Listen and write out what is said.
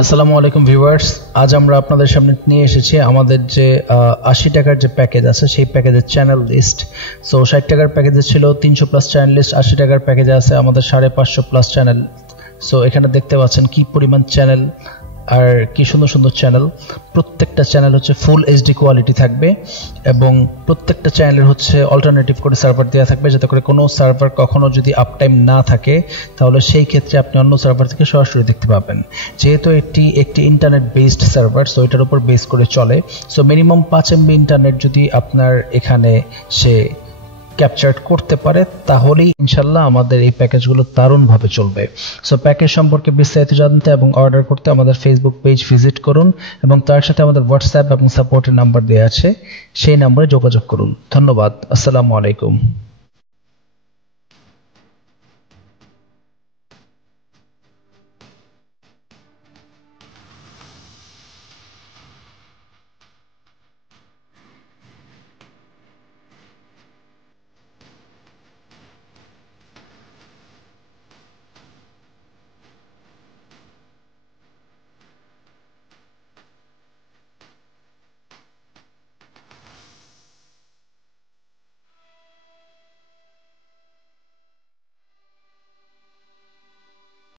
আসসালামু আলাইকুম ভিউয়ার্স, আজ আমরা আপনাদের সামনে নিয়ে এসেছি আমাদের যে ৮০ টাকার যে প্যাকেজ আছে সেই প্যাকেজের চ্যানেল লিস্ট। সো ৬০ টাকার প্যাকেজে ছিল ৩০০ প্লাস চ্যানেল লিস্ট, ৮০ টাকার প্যাকেজে আছে আমাদের ৫৫০ প্লাস চ্যানেল। সো এখানে দেখতে পাচ্ছেন কি পরিমাণ চ্যানেল আর কি সুন্দর সুন্দর চ্যানেল। প্রত্যেকটা চ্যানেল হচ্ছে ফুল এইচডি কোয়ালিটি থাকবে এবং প্রত্যেকটা চ্যানেলের হচ্ছে অল্টারনেটিভ করে সার্ভার দেওয়া থাকবে, যাতে করে কোনো সার্ভার কখনো যদি আপ টাইম না থাকে তাহলে সেই ক্ষেত্রে আপনি অন্য সার্ভার থেকে সরাসরি দেখতে পাবেন। যেহেতু একটি ইন্টারনেট বেসড সার্ভার, সো এটার উপর বেস করে চলে। সো মিনিমাম 5 MB ইন্টারনেট যদি আপনার এখানে সে ক্যাপচার করতে পারে তাহলেই ইনশাল্লাহ আমাদের এই প্যাকেজগুলো দারুণভাবে চলবে। সো প্যাকেজ সম্পর্কে বিস্তারিত জানতে এবং অর্ডার করতে আমাদের ফেসবুক পেজ ভিজিট করুন এবং তার সাথে আমাদের হোয়াটসঅ্যাপ এবং সাপোর্টের নাম্বার দেওয়া আছে, সেই নাম্বারে যোগাযোগ করুন। ধন্যবাদ। আসসালামু আলাইকুম।